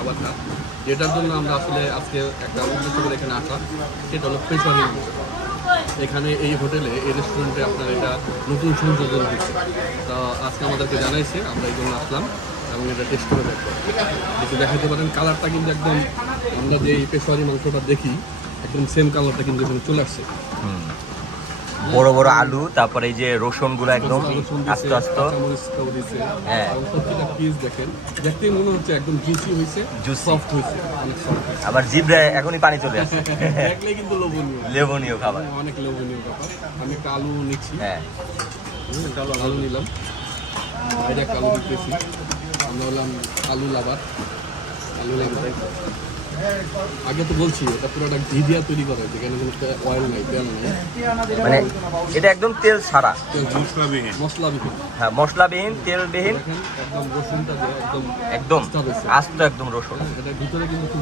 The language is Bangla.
খাবারটা, যেটার জন্য আমরা আসলে আজকে একটা উদ্দেশ্য করে এখানে আসা, সেটা হলো পেশোয়ারি মাংস। এখানে এই হোটেলে এই রেস্টুরেন্টে আপনার এটা নতুন সংযোজন হচ্ছে, তা আজকে আমাদেরকে জানাইছে, আমরা এই জন্য আসলাম এবং এটা টেস্ট করে দেখবো। একটু দেখাতে পারেন, কালারটা কিন্তু একদম আমরা যে এই পেশোয়ারি মাংসটা দেখি একদম সেম কালারটা কিন্তু এখানে চলে আসছে। বড় বড় আলু, তারপরে এই যে রসুন গুলো একদম আস্তে আস্তে, হ্যাঁ প্রত্যেকটা পিস দেখেন, দেখতেই মনে হচ্ছে একদম জুসি হয়েছে, সফট হয়েছে, অনেক সফট। আবার জিভে এখনই পানি চলে আসে। দেখলেই কিন্তু লোভনীয় লেবনীয় খাবার, অনেক লোভনীয় ব্যাপার। আমি একটা আলু নিচ্ছি, হ্যাঁ আলু নিলাম, বাইরে একটা আলু নিতেছি। আমরা হলাম আলু লাভার, আলু লাভার। আগে তো বলছি এটা পুরোটা ঘি দিয়া তৈরি করা হয়েছে, এখানে কোনো অয়েল নাই, তেল নাই, মানে এটা একদম তেল ছাড়া, মশলাবিহীন। হ্যাঁ মশলাবিহীন, তেলবিহীন, দেখেন একদম রসুনটা দিয়ে একদম একদম আস্ত হয়েছে। আস্ত একদম রসুন। এটার ভিতরে কিন্তু খুব